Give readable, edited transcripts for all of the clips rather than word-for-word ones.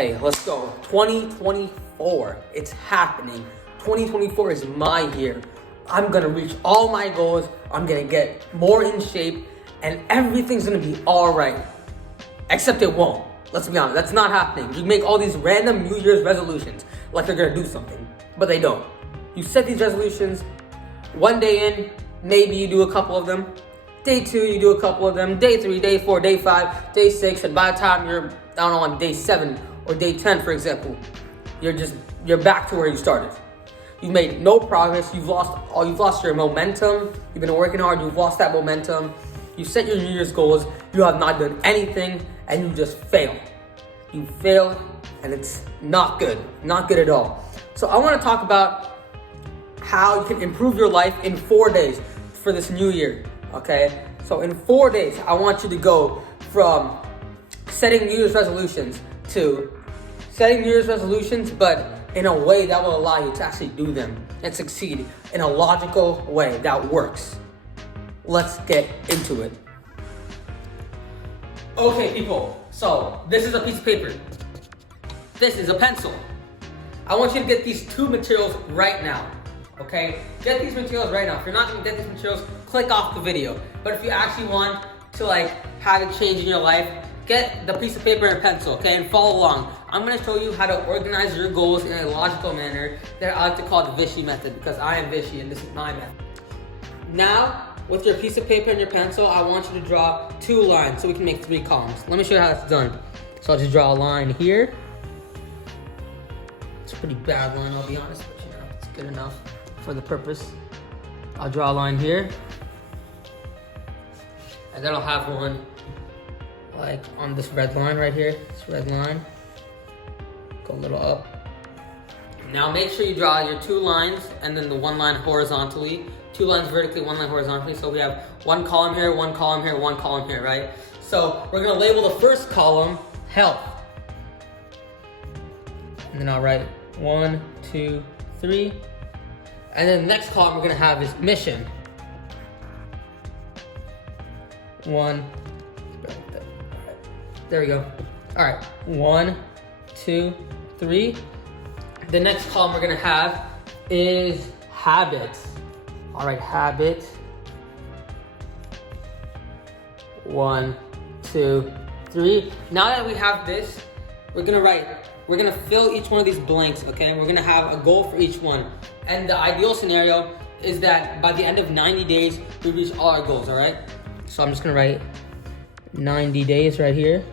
Okay, let's go. 2024, it's happening. 2024 is my year. I'm gonna reach all my goals. I'm gonna get more in shape, and everything's gonna be all right. Except it won't. Let's be honest, that's not happening. You make all these random New Year's resolutions like they're gonna do something, but they don't. You set these resolutions, one day in, maybe you do a couple of them. Day 2, you do a couple of them. Day 3, day 4, day 5, day 6, and by the time you're, I don't know, on day 7 or day 10, for example, you're back to where you started. You've made no progress. You've lost your momentum. You've been working hard. You've lost that momentum. You set your New Year's goals. You have not done anything, and you just fail. You fail, and it's not good. Not good at all. So I want to talk about how you can improve your life in 4 days for this new year. Okay? So in 4 days, I want you to go from setting New Year's resolutions to setting New Year's resolutions, but in a way that will allow you to actually do them and succeed in a logical way that works. Let's get into it. Okay, people, so this is a piece of paper. This is a pencil. I want you to get these 2 materials right now, okay? Get these materials right now. If you're not gonna get these materials, click off the video. But if you actually want to have a change in your life, get the piece of paper and pencil, okay, and follow along. I'm gonna show you how to organize your goals in a logical manner that I like to call the Vishy method, because I am Vishy and this is my method. Now, with your piece of paper and your pencil, I want you to draw 2 lines so we can make 3 columns. Let me show you how that's done. So I'll just draw a line here. It's a pretty bad line, I'll be honest, but it's good enough for the purpose. I'll draw a line here. And then I'll have one on this red line right here, this red line. Go a little up. Now make sure you draw your 2 lines and then the 1 line horizontally. 2 lines vertically, 1 line horizontally. So we have 1 column here, 1 column here, 1 column here, right? So we're gonna label the first column health. And then I'll write 1, 2, 3. And then the next column we're gonna have is mission. 1. There we go. All right, 1, 2, 3. The next column we're gonna have is habits. All right, habit. 1, 2, 3. Now that we have this, we're gonna fill each one of these blanks, okay? We're gonna have a goal for each one. And the ideal scenario is that by the end of 90 days, we reach all our goals, all right? So I'm just gonna write 90 days right here.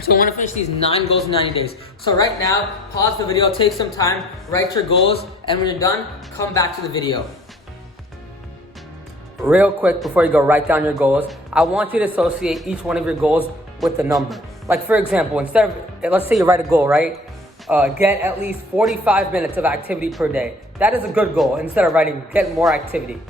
So I want to finish these 9 goals in 90 days. So right now, pause the video, take some time, write your goals, and when you're done, come back to the video. Real quick, before you go write down your goals, I want you to associate each one of your goals with the number. Like for example, instead of, let's say you write a goal, right? Get at least 45 minutes of activity per day. That is a good goal. Instead of writing get more activity,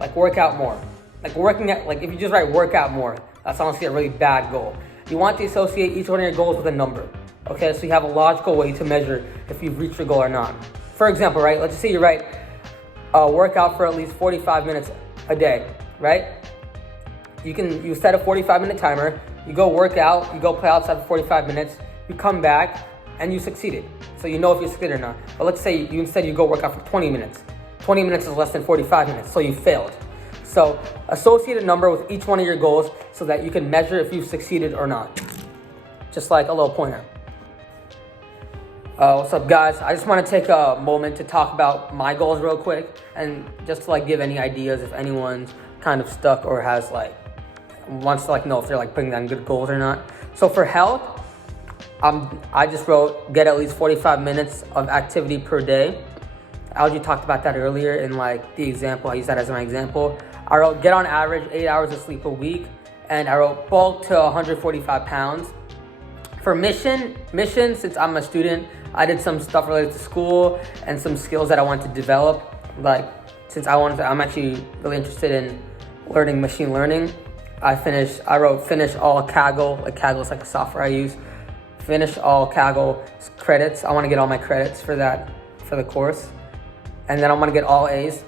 like work out more. If you just write work out more, that's honestly a really bad goal. You want to associate each one of your goals with a number, okay? So you have a logical way to measure if you've reached your goal or not. For example, right, let's just say you write work out for at least 45 minutes a day, right? You set a 45-minute timer, you go work out, you go play outside for 45 minutes, you come back, and you succeeded. So you know if you succeeded or not. But let's say you go work out for 20 minutes. 20 minutes is less than 45 minutes, so you failed. So associate a number with each one of your goals so that you can measure if you've succeeded or not. Just like a little pointer. What's up, guys? I just want to take a moment to talk about my goals real quick and just to give any ideas if anyone's kind of stuck or has wants to know if they're putting down good goals or not. So for health, I just wrote get at least 45 minutes of activity per day. Algie talked about that earlier in the example. I use that as my example. I wrote get on average 8 hours of sleep a week, and I wrote bulk to 145 pounds. For mission, since I'm a student, I did some stuff related to school and some skills that I want to develop. I'm actually really interested in learning machine learning. I wrote finish all Kaggle. Kaggle is a software I use. Finish all Kaggle credits. I want to get all my credits for the course. And then I'm gonna get all A's.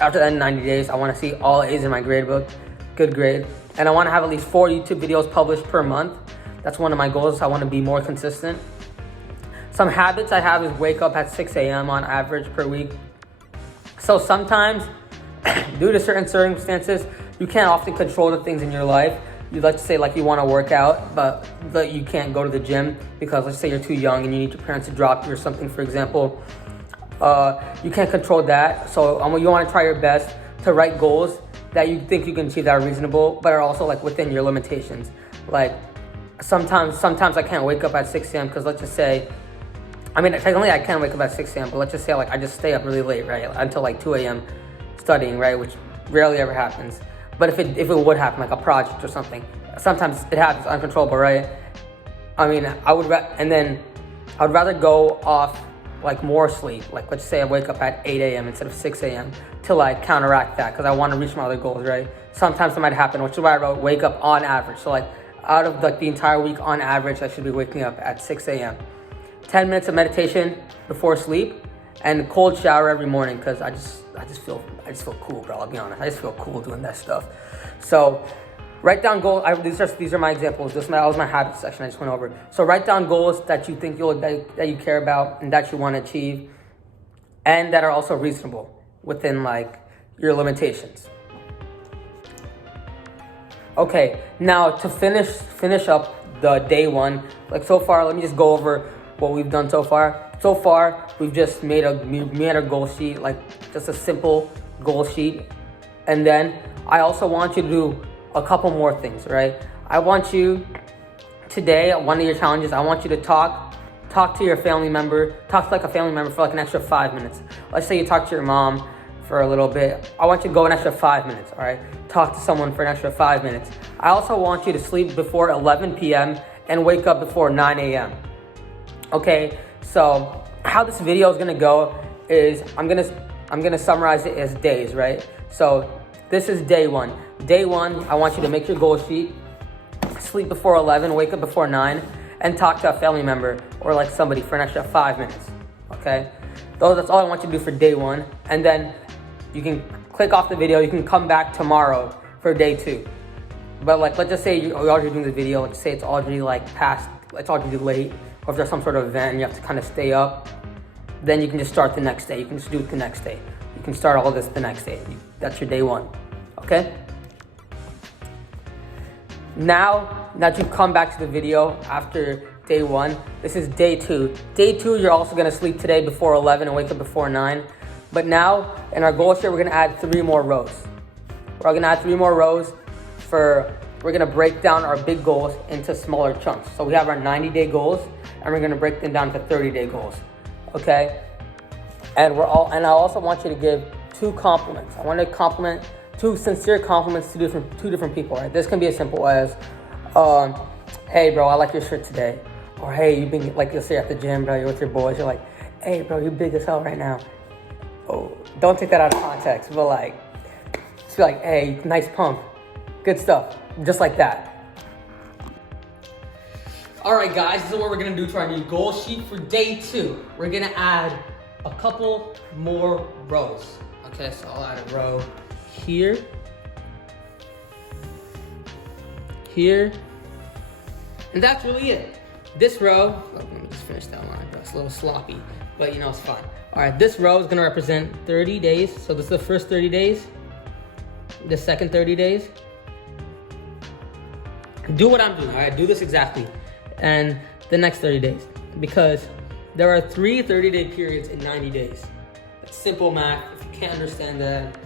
After the end of 90 days, I wanna see all A's in my grade book. Good grade. And I want to have at least 4 YouTube videos published per month. That's one of my goals. I want to be more consistent. Some habits I have is wake up at 6 a.m. on average per week. So sometimes, due to certain circumstances, you can't often control the things in your life. You'd like to say like you want to work out, but you can't go to the gym because let's say you're too young and you need your parents to drop you or something, for example. You can't control that. So you want to try your best to write goals that you think you can achieve that are reasonable, but are also like within your limitations. Like sometimes I can't wake up at 6 a.m. because let's just say, I mean, technically I can wake up at 6 a.m., but let's just say like I just stay up really late, right? Until like 2 a.m. studying, right? Which rarely ever happens. But if it would happen, like a project or something, sometimes it happens uncontrollable, right? I mean, I would rather go off like more sleep. Like let's say I wake up at 8 a.m. instead of 6 a.m. to like counteract that because I want to reach my other goals, right? Sometimes it might happen, which is why I wrote wake up on average. So like out of like the entire week on average, I should be waking up at 6 a.m. 10 minutes of meditation before sleep and cold shower every morning because I just feel cool, bro. I'll be honest. I just feel cool doing that stuff. So write down goals. These are my examples. That was my habits section I just went over. So write down goals that you think that you care about and that you want to achieve, and that are also reasonable within like your limitations. Okay, now to finish up the day one. Like so far, let me just go over what we've done so far. So far, we've just made a goal sheet, like just a simple goal sheet. And then I also want you to do a couple more things, right? I want you today, one of your challenges, I want you to talk to your family member, talk to like a family member for like an extra 5 minutes. Let's say you talk to your mom for a little bit. I want you to go an extra 5 minutes, all right? Talk to someone for an extra 5 minutes. I also want you to sleep before 11 p.m. and wake up before 9 a.m. Okay, so how this video is gonna go is I'm gonna summarize it as days, right? So this is day one. Day one, I want you to make your goal sheet, sleep before 11, wake up before 9, and talk to a family member or like somebody for an extra 5 minutes, okay? That's all I want you to do for day one. And then you can click off the video, you can come back tomorrow for day two. But like, let's just say you're already doing the video, let's say it's already like it's already late, or if there's some sort of event and you have to kind of stay up, then you can just start the next day. You can just do it the next day. You can start all this the next day. That's your day one, okay? Now that you've come back to the video after day one, this is day two. Day two, you're also gonna sleep today before 11 and wake up before 9. But now, in our goal sheet, we're gonna add 3 more rows. We're gonna add 3 more rows we're gonna break down our big goals into smaller chunks. So we have our 90-day goals, and we're gonna break them down to 30-day goals, okay? And I also want you to give 2 compliments. I want to compliment 2 sincere compliments to two different people, right? This can be as simple as, hey bro, I like your shirt today. Or hey, you've been, like you'll say at the gym, bro, you're with your boys, you're like, hey bro, you're big as hell right now. Oh, don't take that out of context, but like, just be like, hey, nice pump. Good stuff, just like that. All right, guys, this is what we're gonna do to our new goal sheet for day 2. We're gonna add a couple more rows. Okay, so I'll add a row here, and that's really it. This row, let me just finish that line, bro. It's a little sloppy, but you know, it's fine. All right, this row is gonna represent 30 days. So this is the first 30 days, the second 30 days. Do what I'm doing, all right? Do this exactly. And the next 30 days, because there are 3 30-day periods in 90 days. That's simple math. If you can't understand that,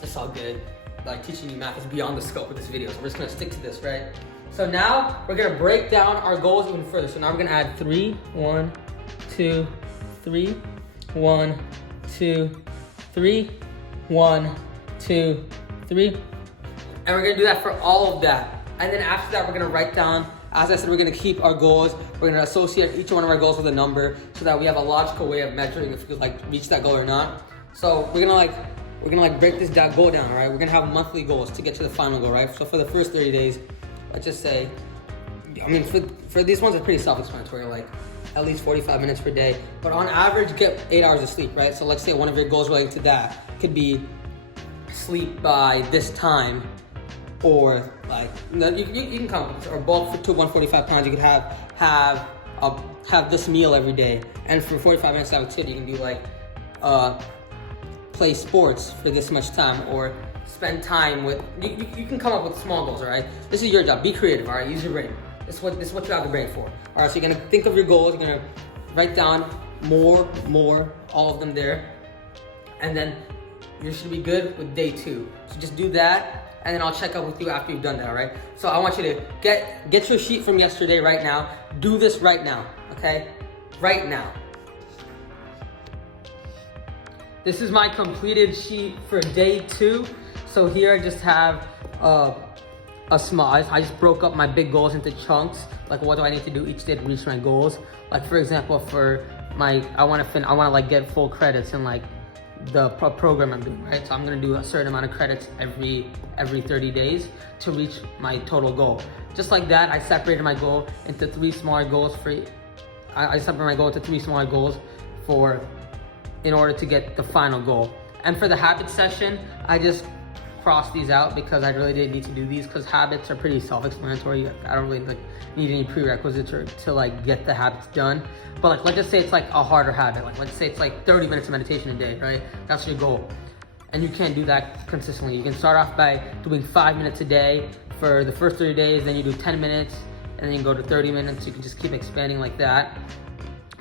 it's all good. Like, teaching you math is beyond the scope of this video, so we're just gonna stick to this, right? So now we're gonna break down our goals even further. So now we're gonna add 3, 1, 2, 3, 1, 2, 3, 1, 2, 3. And we're gonna do that for all of that. And then after that, we're gonna write down, as I said, we're gonna keep our goals. We're gonna associate each one of our goals with a number so that we have a logical way of measuring if we could like reach that goal or not. So we're gonna break this goal down, right? We're gonna have monthly goals to get to the final goal, right? So for the first 30 days, let's just say, I mean, for these ones, it's pretty self-explanatory, like at least 45 minutes per day. But on average, get 8 hours of sleep, right? So let's say one of your goals related to that could be sleep by this time or like you can come or bulk to 145 pounds. You could have this meal every day, and for 45 minutes of activity, you can do like play sports for this much time, or spend time with. You can come up with small goals. All right, this is your job. Be creative. All right, use your brain. This is what you have the brain for. All right, so you're gonna think of your goals. You're gonna write down more, all of them there, and then you should be good with day 2. So just do that, and then I'll check up with you after you've done that, all right? So I want you to get your sheet from yesterday right now. Do this right now, okay? Right now. This is my completed sheet for day 2. So here I just have a small, I just broke up my big goals into chunks. Like, what do I need to do each day to reach my goals? Like, for example, for I want to like get full credits in like the program I'm doing, right? So I'm gonna do a certain amount of credits every 30 days to reach my total goal. Just like that, I separated my goal into 3 smaller goals I separated my goal into 3 smaller goals in order to get the final goal. And for the habit session, I just cross these out because I really didn't need to do these, because habits are pretty self-explanatory. I don't really need any prerequisites to like get the habits done. But like, let's just say it's like a harder habit. Like, let's say it's like 30 minutes of meditation a day, right? That's your goal. And you can't do that consistently. You can start off by doing 5 minutes a day for the first 30 days, then you do 10 minutes, and then you go to 30 minutes. You can just keep expanding like that.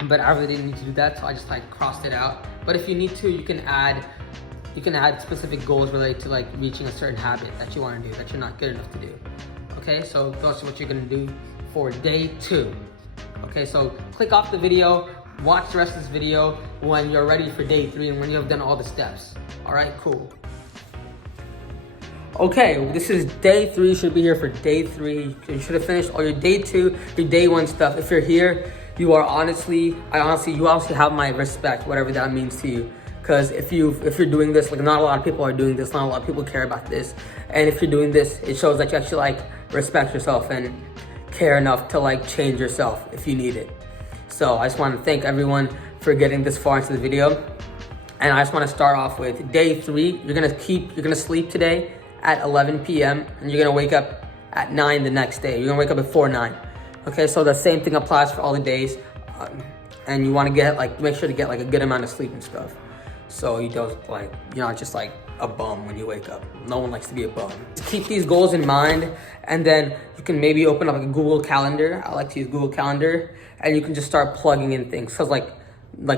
But I really didn't need to do that, so I just like crossed it out. But if you need to, you can add specific goals related to like reaching a certain habit that you want to do that you're not good enough to do. Okay, so that's what you're gonna do for day 2. Okay, so click off the video, watch the rest of this video when you're ready for day 3 and when you have done all the steps. All right, cool. Okay, this is day 3. You should be here for day 3. You should have finished all your day 2, your day 1 stuff. If you're here, you honestly have my respect, whatever that means to you. Because if you're doing this, like, not a lot of people are doing this, not a lot of people care about this. And if you're doing this, it shows that you actually like respect yourself and care enough to like change yourself if you need it. So I just want to thank everyone for getting this far into the video. And I just want to start off with day 3. You're gonna sleep today at 11 p.m. and you're gonna wake up at 9 the next day. You're gonna wake up before 9. Okay, so the same thing applies for all the days. And you want to make sure to get like a good amount of sleep and stuff. So you don't you're not just like a bum when you wake up. No one likes to be a bum. Just keep these goals in mind, and then you can maybe open up like a Google Calendar. I like to use Google Calendar, and you can just start plugging in things. Cause like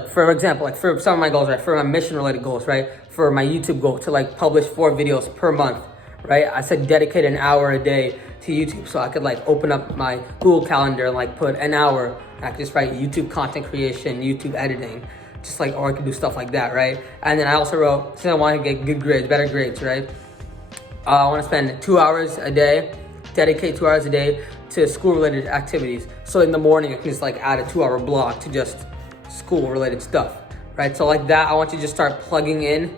for example, like for some of my goals, right? For my mission related goals, right? For my YouTube goal to like publish 4 videos per month, right? I said dedicate an hour a day to YouTube, so I could like open up my Google Calendar and like put an hour. I could just write YouTube content creation, YouTube editing. Just like, or I could do stuff like that, right? And then I also wrote, since I want to get good grades, better grades, right? I want to spend 2 hours a day, dedicate 2 hours a day to school-related activities. So in the morning, I can just like add a 2-hour block to just school-related stuff, right? So like that, I want you to just start plugging in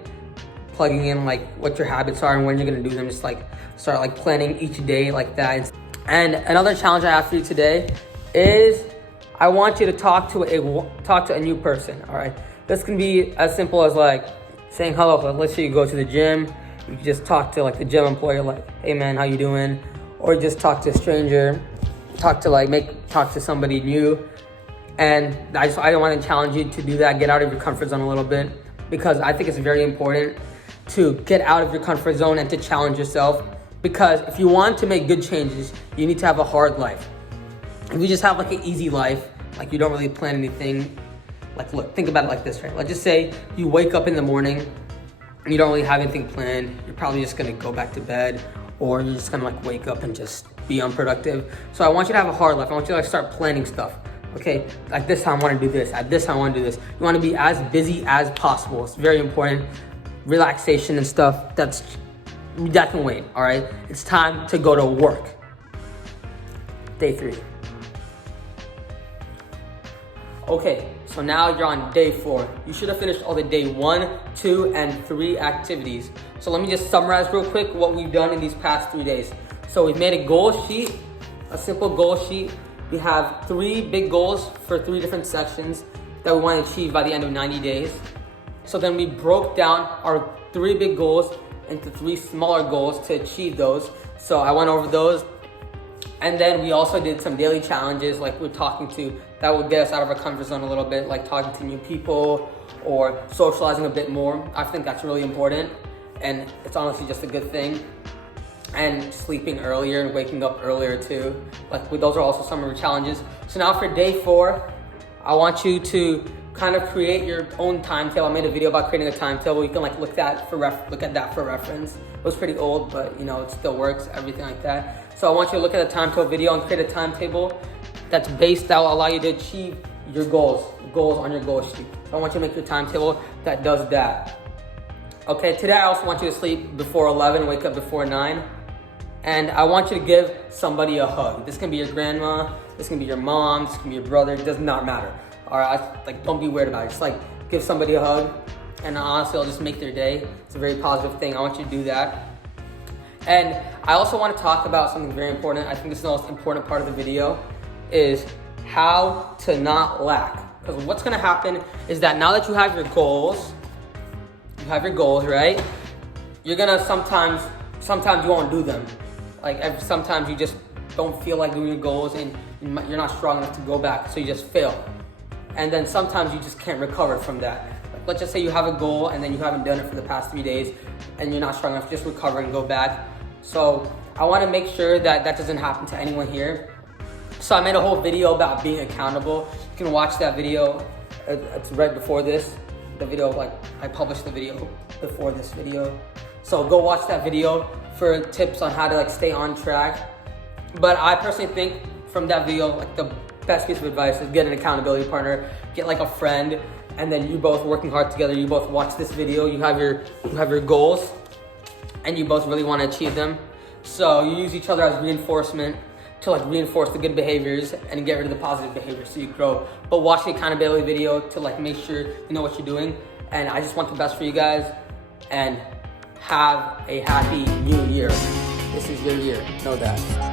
like what your habits are and when you're gonna do them. Just like start like planning each day like that. And another challenge I have for you today is I want you to talk to a new person, all right? This can be as simple as like saying hello. Like, let's say you go to the gym, you can just talk to like the gym employee, like, hey man, how you doing? Or just talk to a stranger, talk to somebody new. And I want to challenge you to do that, get out of your comfort zone a little bit, because I think it's very important to get out of your comfort zone and to challenge yourself. Because if you want to make good changes, you need to have a hard life. If you just have like an easy life, like you don't really plan anything, like look, think about it like this, right? Let's just say you wake up in the morning and you don't really have anything planned. You're probably just gonna go back to bed, or you're just gonna like wake up and just be unproductive. So I want you to have a hard life. I want you to like start planning stuff. Okay, like this time I want to do this. At this time I want to do this. You want to be as busy as possible. It's very important. Relaxation and stuff, that can wait, all right? It's time to go to work. Day 3. Okay, so now you're on day 4. You should have finished all the day 1, 2, and 3 activities. So let me just summarize real quick what we've done in these past 3 days. So we've made a goal sheet, a simple goal sheet. We have 3 big goals for 3 different sections that we want to achieve by the end of 90 days. So then we broke down our 3 big goals into 3 smaller goals to achieve those. So I went over those. And then we also did some daily challenges, like we're talking to, that would get us out of our comfort zone a little bit, like talking to new people or socializing a bit more. I think that's really important, and it's honestly just a good thing. And sleeping earlier and waking up earlier too. Like those are also some of the challenges. So now for day 4, I want you to kind of create your own timetable. I made a video about creating a timetable. You can like look at that for reference. It was pretty old, but you know, it still works, everything like that. So I want you to look at a timetable video and create a timetable that's based that will allow you to achieve your goals on your goal sheet. So I want you to make your timetable that does that. Okay, today I also want you to sleep before 11, wake up before 9. And I want you to give somebody a hug. This can be your grandma, this can be your mom, this can be your brother, it does not matter. All right, like don't be weird about it. Just like give somebody a hug, and honestly, it'll just make their day. It's a very positive thing. I want you to do that. And I also want to talk about something very important. I think this is the most important part of the video, is how to not lack. Because what's going to happen is that now that you have your goals, right? You're going to sometimes you won't do them. Like sometimes you just don't feel like doing your goals and you're not strong enough to go back, so you just fail. And then sometimes you just can't recover from that. Like, let's just say you have a goal and then you haven't done it for the past 3 days and you're not strong enough to just recover and go back. So I want to make sure that that doesn't happen to anyone here. So I made a whole video about being accountable. You can watch that video. It's right before this. The video, like I published the video before this video. So go watch that video for tips on how to like stay on track. But I personally think from that video, like the best piece of advice is get an accountability partner, get like a friend, and then you both working hard together. You both watch this video. You have your goals, and you both really want to achieve them. So you use each other as reinforcement to like reinforce the good behaviors and get rid of the positive behaviors so you grow. But watch the accountability video to like make sure you know what you're doing. And I just want the best for you guys, and have a happy new year. This is your year, know that.